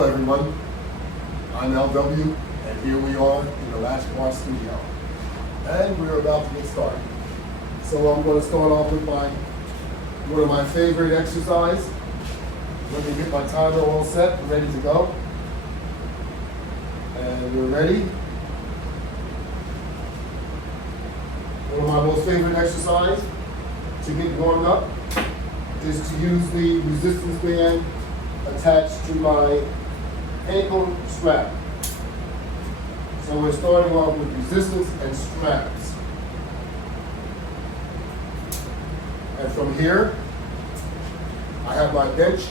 Hello everyone, I'm LW, and here we are in the Latchbar studio. And we're about to get started. So I'm going to start off with one of my favorite exercises. Let me get my timer all set and ready to go. And we're ready. One of my most favorite exercises to get warmed up is to use the resistance band attached to my ankle strap. So we're starting off with resistance and straps. And from here, I have my bench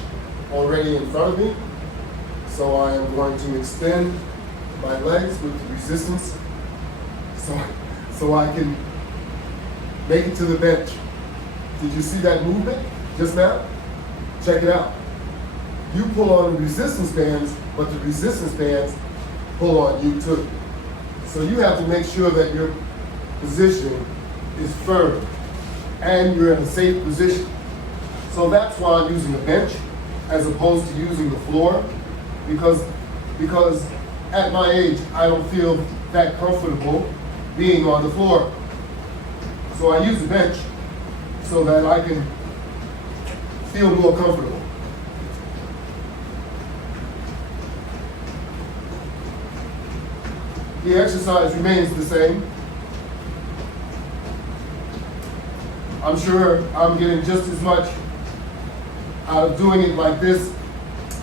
already in front of me. So I am going to extend my legs with the resistance so I can make it to the bench. Did you see that movement just now? Check it out. You pull on the resistance bands, but the resistance bands pull on you too. So you have to make sure that your position is firm and you're in a safe position. So that's why I'm using a bench as opposed to using the floor, because at my age, I don't feel that comfortable being on the floor. So I use a bench so that I can feel more comfortable. The exercise remains the same. I'm sure I'm getting just as much out of doing it like this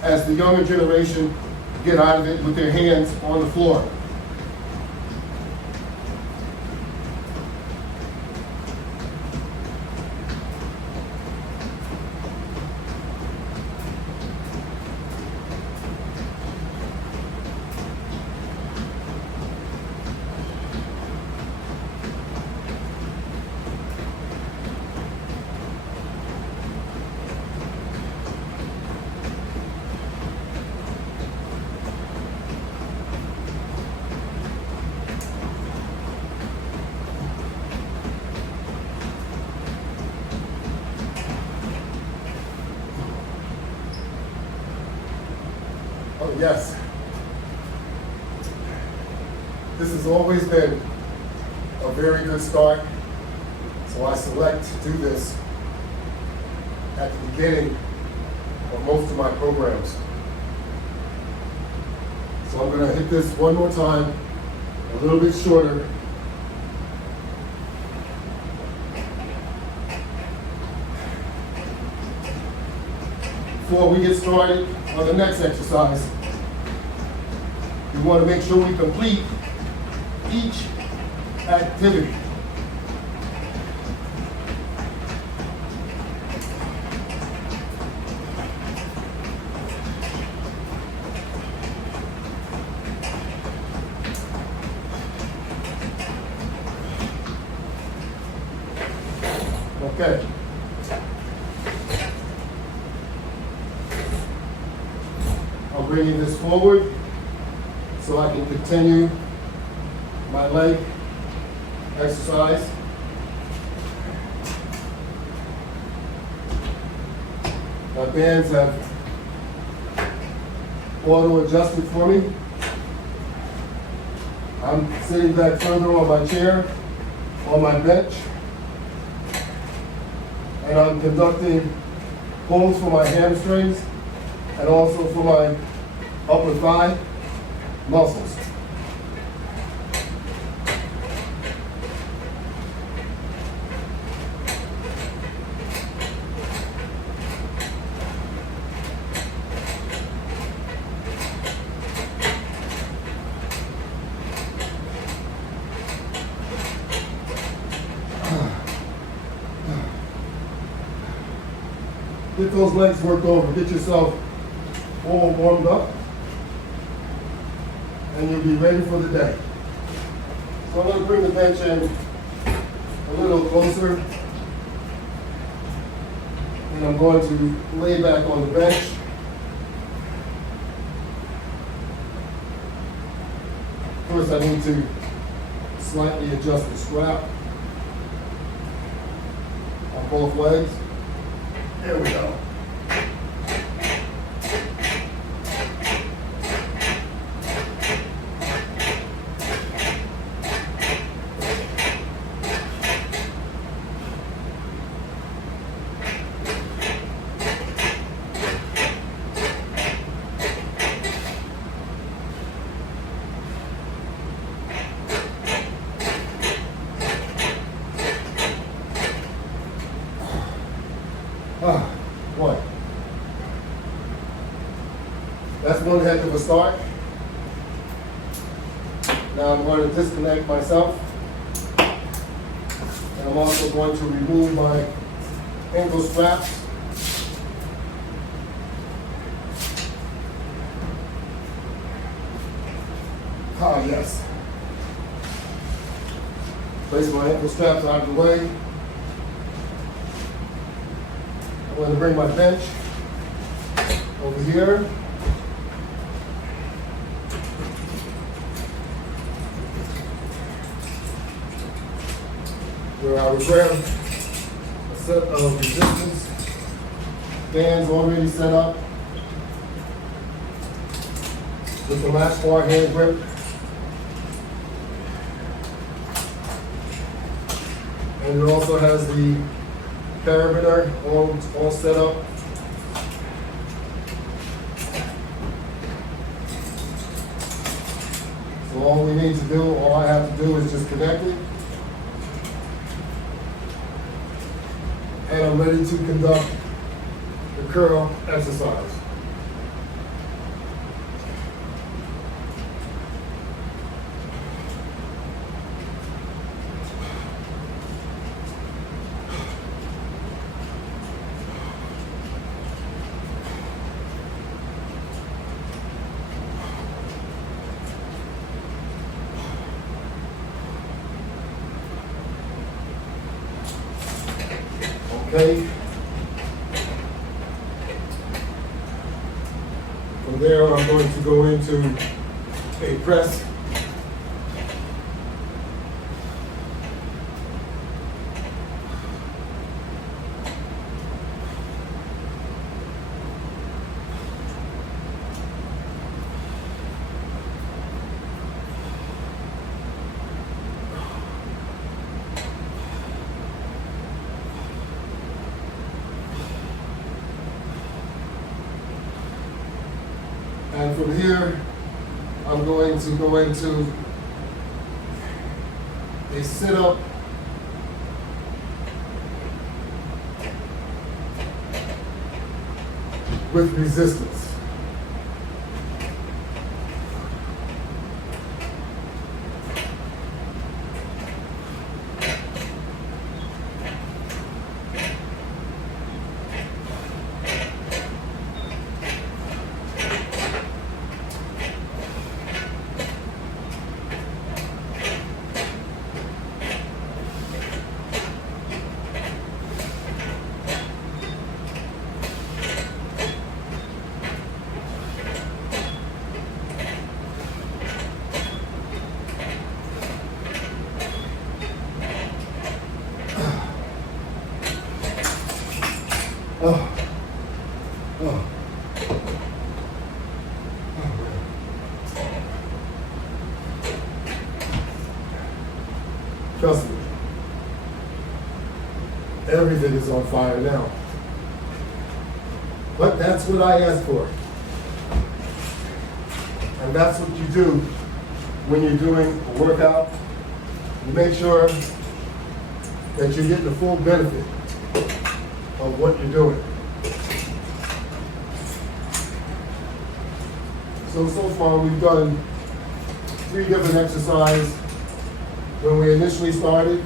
as the younger generation get out of it with their hands on the floor. Oh yes, this has always been a very good start, so I select to do this at the beginning of most of my programs. So I'm going to hit this one more time, a little bit shorter. Before we get started on the next exercise, we want to make sure we complete each activity. Okay. I'm bringing this forward so I can continue my leg exercise. My bands have auto adjusted for me. I'm sitting back further on my chair, on my bench, and I'm conducting pulls for my hamstrings and also for my upper thigh muscles. Get those legs worked over. Get yourself all warmed up, and you'll be ready for the day. So I'm going to bring the bench in a little closer, and I'm going to lay back on the bench. First, I need to slightly adjust the strap on both legs. There we go. That's one heck of a start. Now I'm going to disconnect myself. And I'm also going to remove my ankle straps. Ah, yes. Place my ankle straps out of the way. I'm going to bring my bench over here. Where I would grab a set of resistance bands already set up with the Latchbar hand grip. And it also has the carabiner all set up. So all we need to do, all I have to do is just connect it. And I'm ready to conduct the curl exercise. Okay. From there, I'm going to go into a press. And from here, I'm going to go into a sit-up with resistance. Trust me, everything is on fire now. But that's what I asked for. And that's what you do when you're doing a workout. You make sure that you get the full benefit of what you're doing. So far we've done 3 different exercises. When we initially started,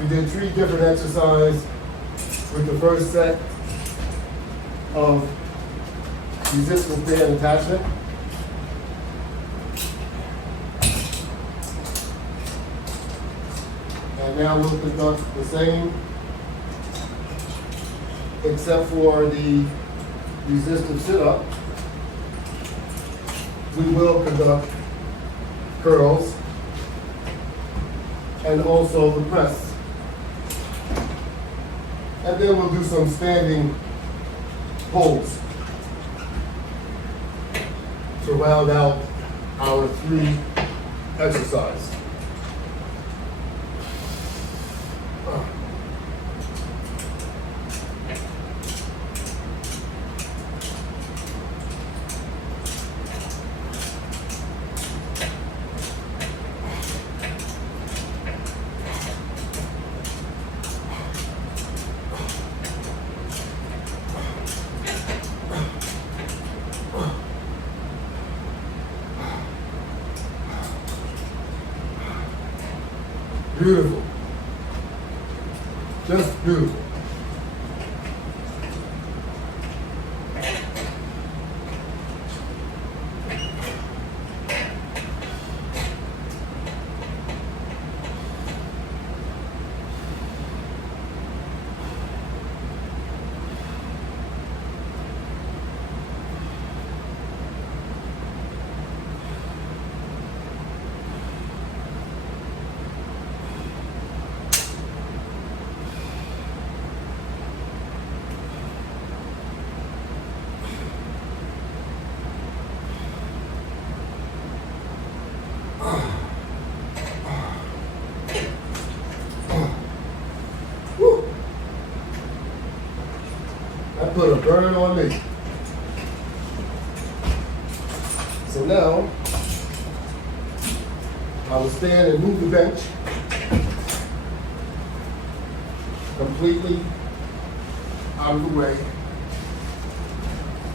we did 3 different exercises with the first set of resistance band attachment. And now we'll conduct the same, except for the resistive sit-up. We will conduct curls and also the press. And then we'll do some standing pulls to round out our 3 exercises. Beautiful. Just beautiful. That put a burn on me. So now, I will stand and move the bench completely out of the way.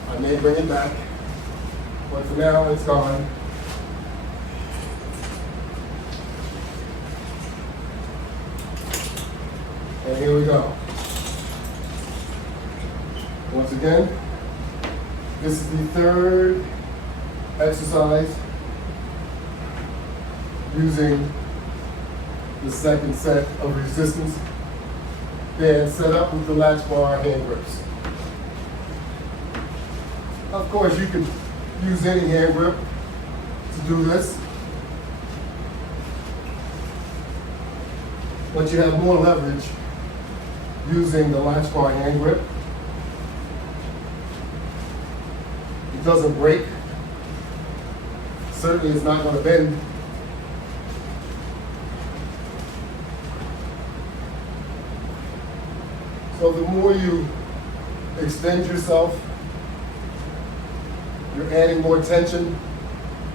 I may bring it back, but for now it's gone. And here we go. Once again, this is the third exercise using the second set of resistance bands set up with the Latchbar hand grips. Of course, you can use any hand grip to do this, but you have more leverage using the Latchbar hand grip. It doesn't break. Certainly it's not going to bend. So the more you extend yourself, you're adding more tension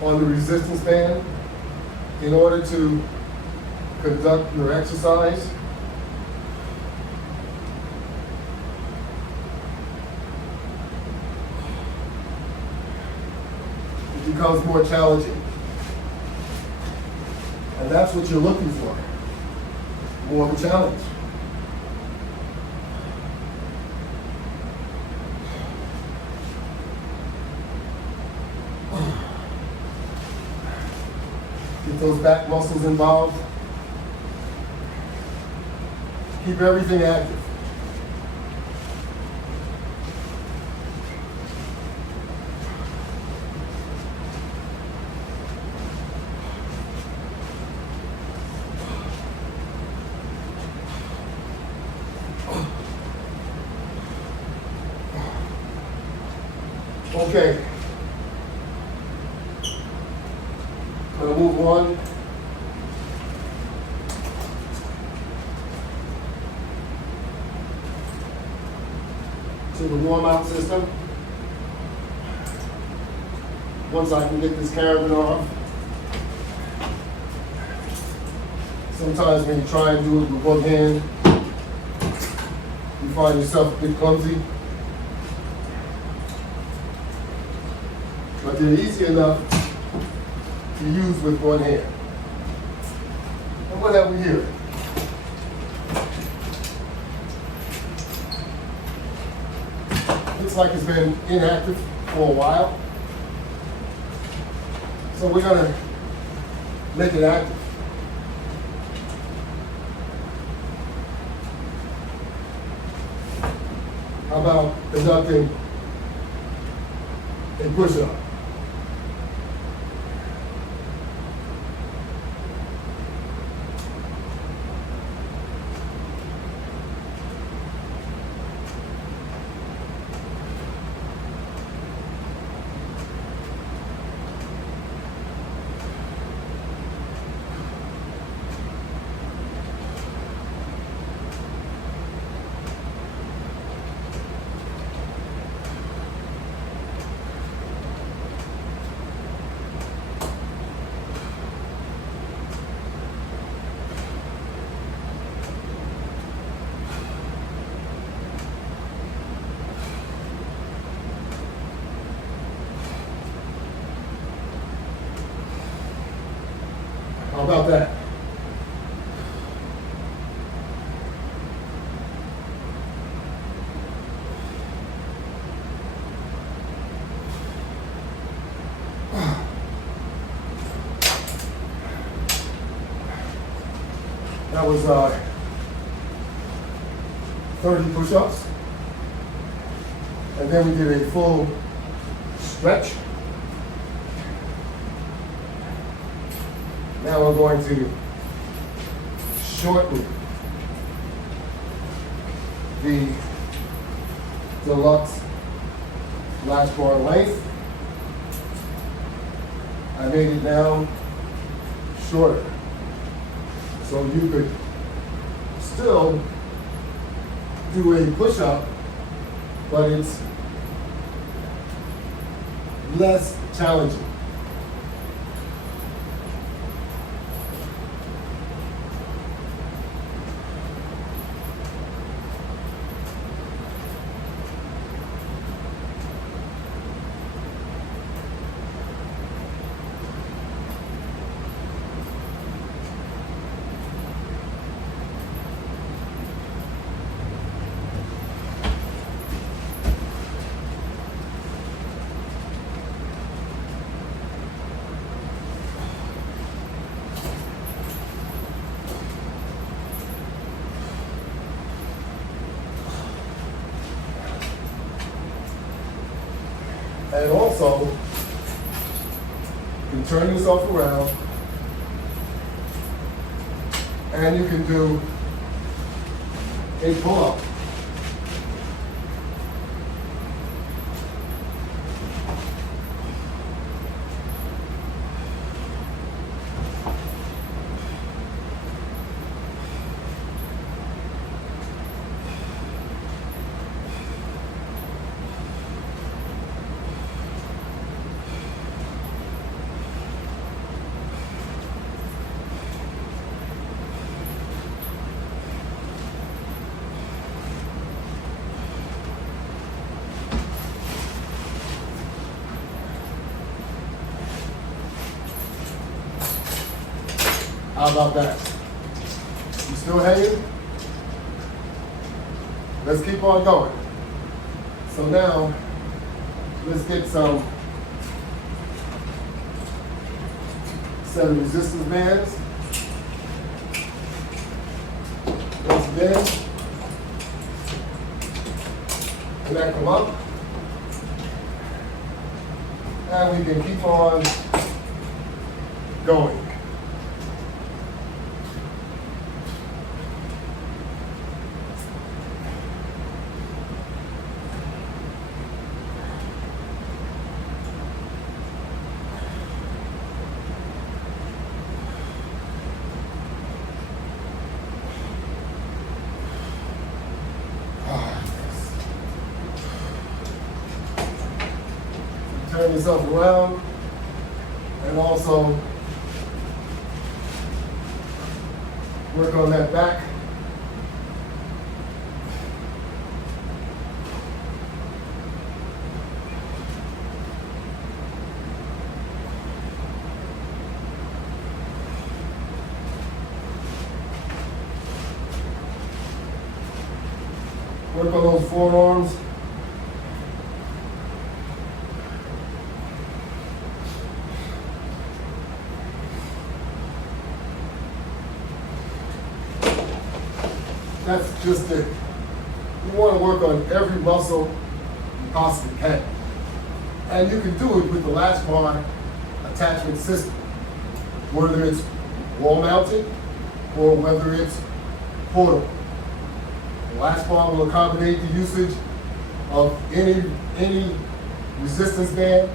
on the resistance band in order to conduct your exercise. It becomes more challenging. And that's what you're looking for, more of a challenge. Get those back muscles involved. Keep everything active. Okay. I'm going to move on to the warm-out system. Once I can get this carabin off. Sometimes when you try and do it with one hand, you find yourself a bit clumsy. But they're easy enough to use with one hand. And what have we here? Looks like it's been inactive for a while. So we're going to make it active. How about conducting a push-up? How about that? That was 30 push-ups. And then we did a full stretch. Now we're going to shorten the deluxe latch bar length. I made it down shorter, so you could still do a push-up, but it's less challenging. And also, you can turn yourself around and you can do a pull-up. How about that? You still hanging? Let's keep on going. So now, let's get some set of resistance bands. Once again, connect them up. And we can keep on going. Turn yourself around and also work on that back. Work on those forearms. That's just it. You want to work on every muscle you possibly can. And you can do it with the Latchbar attachment system, whether it's wall mounted or whether it's portable. The Latchbar will accommodate the usage of any resistance band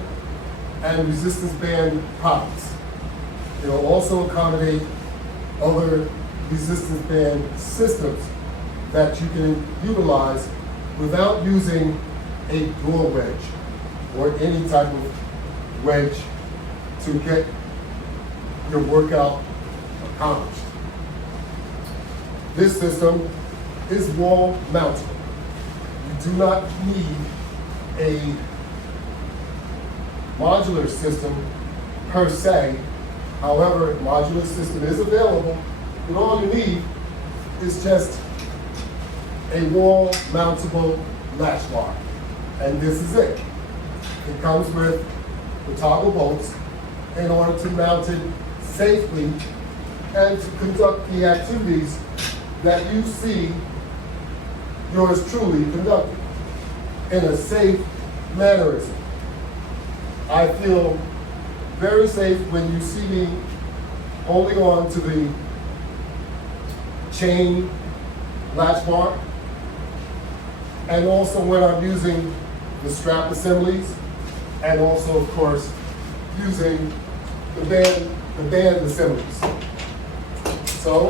and resistance band products. It will also accommodate other resistance band systems that you can utilize without using a door wedge or any type of wedge to get your workout accomplished. This system is wall mounted. You do not need a modular system per se. However, a modular system is available, and all you need is just a wall mountable latch bar. And this is it. It comes with the toggle bolts in order to mount it safely and to conduct the activities that you see yours truly conducted in a safe mannerism. I feel very safe when you see me holding on to the chain latch bar, and also when I'm using the strap assemblies, and also, of course, using the band assemblies. So,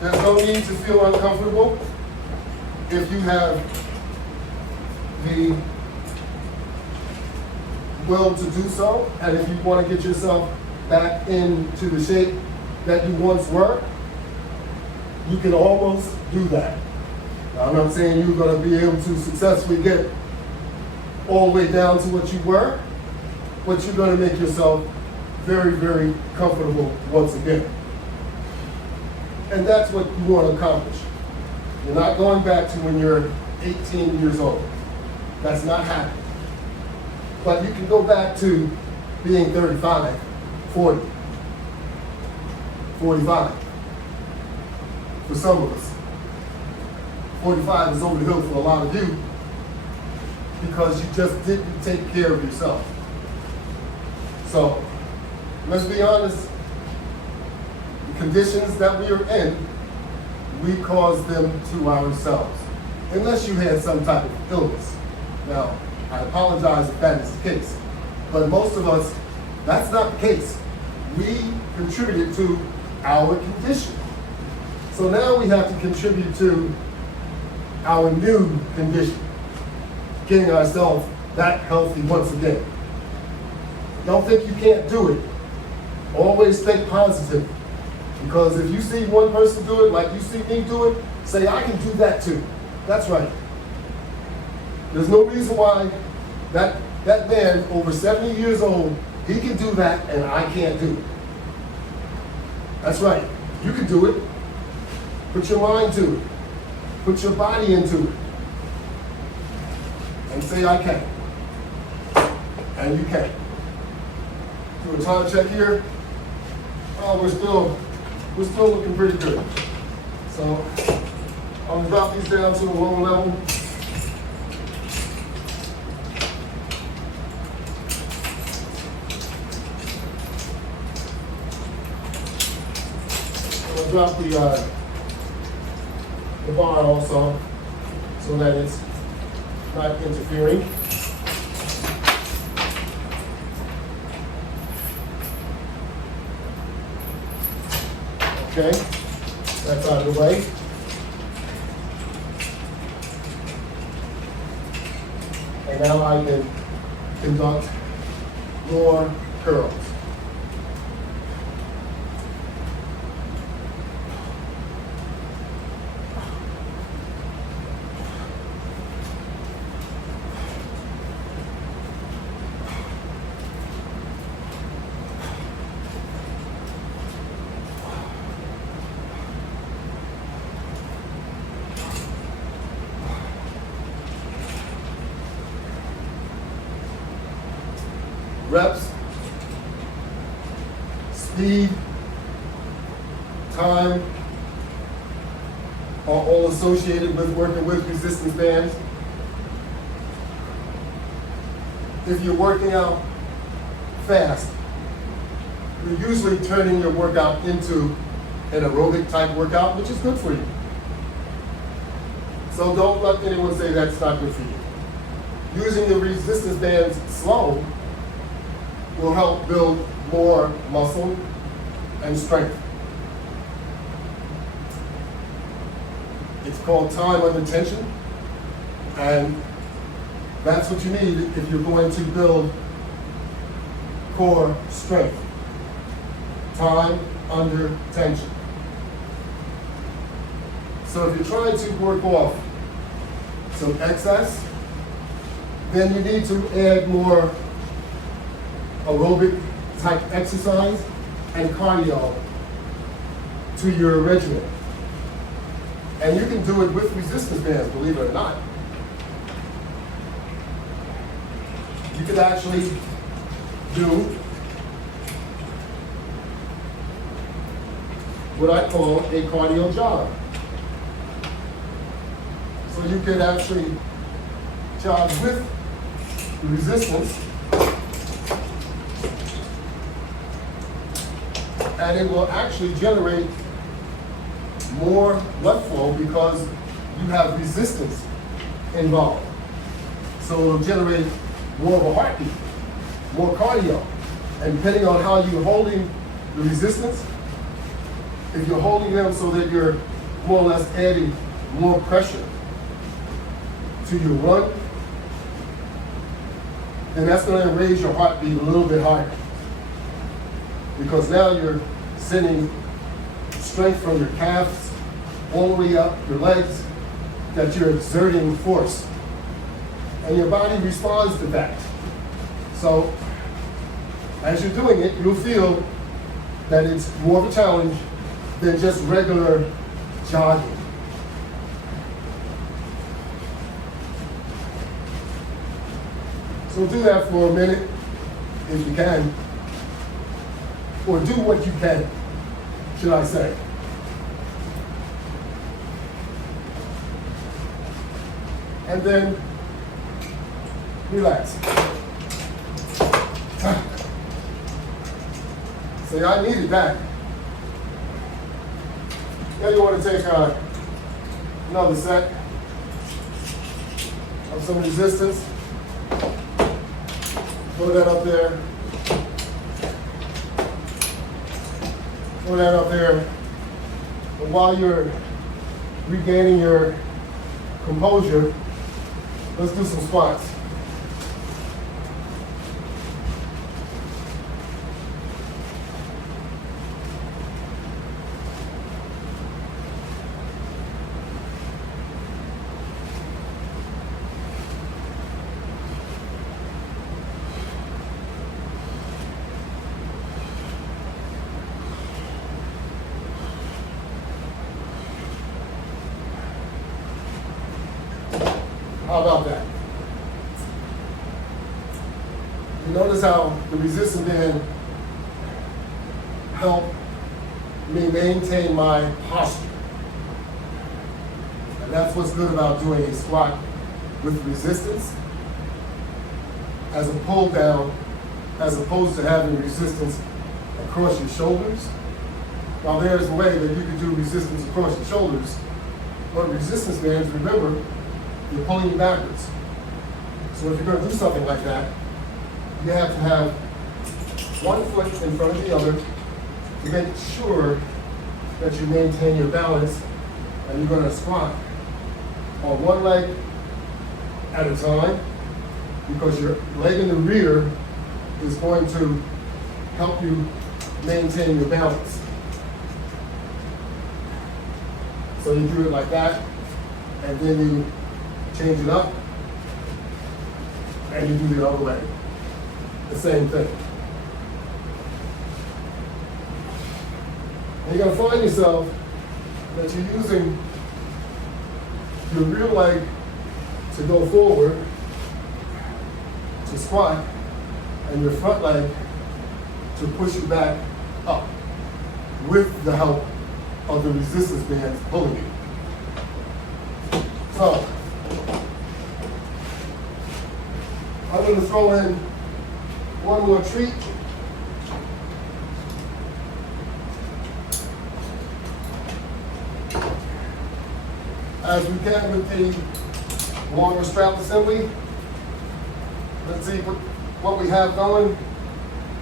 there's no need to feel uncomfortable if you have the will to do so, and if you want to get yourself back into the shape that you once were, you can almost do that. Now, I'm not saying you're going to be able to successfully get all the way down to what you were, but you're going to make yourself very, very comfortable once again. And that's what you want to accomplish. You're not going back to when you're 18 years old. That's not happening. But you can go back to being 35, 40, 45. For some of us. 45 is over the hill for a lot of you because you just didn't take care of yourself. So, let's be honest, the conditions that we are in, we cause them to ourselves, unless you had some type of illness. Now, I apologize if that is the case, but most of us, that's not the case. We contributed to our condition. So now we have to contribute to our new condition, getting ourselves that healthy once again. Don't think you can't do it. Always think positive. Because if you see one person do it like you see me do it, say, I can do that too. That's right. There's no reason why that man over 70 years old, he can do that and I can't do it. That's right. You can do it. Put your mind to it. Put your body into it. And say, I can. And you can. Do a time check here. Oh, we're still looking pretty good. So I'm gonna drop these down to a lower level. I'm gonna drop the bar also so that it's not interfering. Okay, that's out of the way. And now I can conduct more curls. Reps, speed, time are all associated with working with resistance bands. If you're working out fast, you're usually turning your workout into an aerobic type workout, which is good for you. So don't let anyone say that's not good for you. Using the resistance bands slow will help build more muscle and strength. It's called time under tension, and that's what you need if you're going to build core strength. Time under tension. So if you're trying to work off some excess, then you need to add more aerobic type exercise and cardio to your regimen. And you can do it with resistance bands, believe it or not. You can actually do what I call a cardio jog. So you can actually jog with the resistance, and it will actually generate more blood flow because you have resistance involved. So it'll generate more of a heartbeat, more cardio. And depending on how you're holding the resistance, if you're holding them so that you're more or less adding more pressure to your run, then that's going to raise your heartbeat a little bit higher. Because now you're sending strength from your calves all the way up your legs, that you're exerting force. And your body responds to that. So as you're doing it, you'll feel that it's more of a challenge than just regular jogging. So do that for a minute if you can, or do what you can, should I say. And then relax. See, I needed that. Now you want to take another set of some resistance. Throw that up there. Throw that up there. And while you're regaining your composure, let's do some squats. How about that? You notice how the resistance band helped me maintain my posture. And that's what's good about doing a squat with resistance as a pull down, as opposed to having resistance across your shoulders. Now there's a way that you can do resistance across your shoulders, but resistance bands, remember, you're pulling you backwards. So if you're going to do something like that, you have to have one foot in front of the other to make sure that you maintain your balance, and you're going to squat on one leg at a time, because your leg in the rear is going to help you maintain your balance. So you do it like that, and then you change it up, and you do the other way. The same thing. And you're going to find yourself that you're using your rear leg to go forward, to squat, and your front leg to push you back up with the help of the resistance bands pulling you. So, I'm going to throw in one more treat. As we can with the longer strap assembly. Let's see what we have going.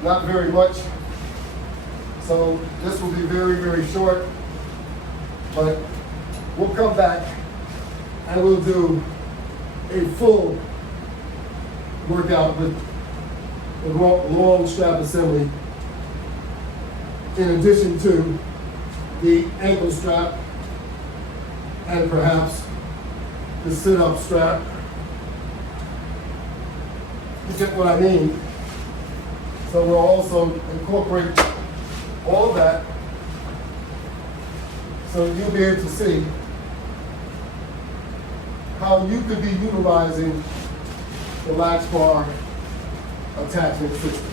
Not very much. So this will be very, very short. But we'll come back and we'll do a full workout with the long strap assembly, in addition to the ankle strap and perhaps the sit-up strap. You get what I mean? So we'll also incorporate all of that so you'll be able to see how you could be utilizing the Latchbar attachment system.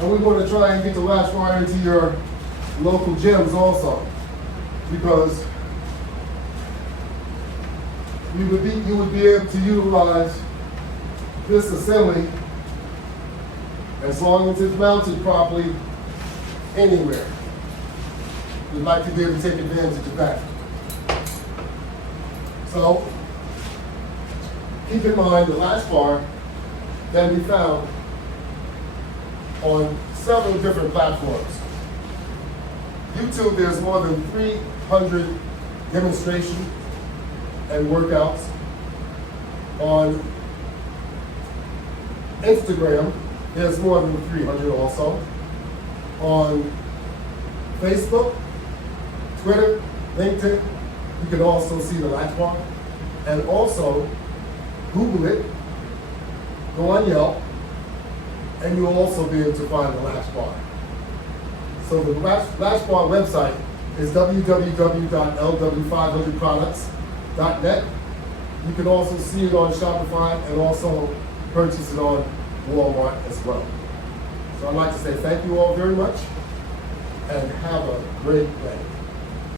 And we want to try and get the Latchbar into your local gyms also, because you would be able to utilize this assembly as long as it's mounted properly anywhere. We'd like to be able to take advantage of that. So keep in mind the Latchbar can be found on several different platforms. YouTube, there's more than 300 demonstrations and workouts. On Instagram, there's more than 300 also. On Facebook, Twitter, LinkedIn, you can also see the Latchbar. And also, Google it, go on Yelp, and you'll also be able to find the Latchbar. So the Latchbar website is www.lw500products.net. You can also see it on Shopify and also purchase it on Walmart as well. So I'd like to say thank you all very much and have a great day.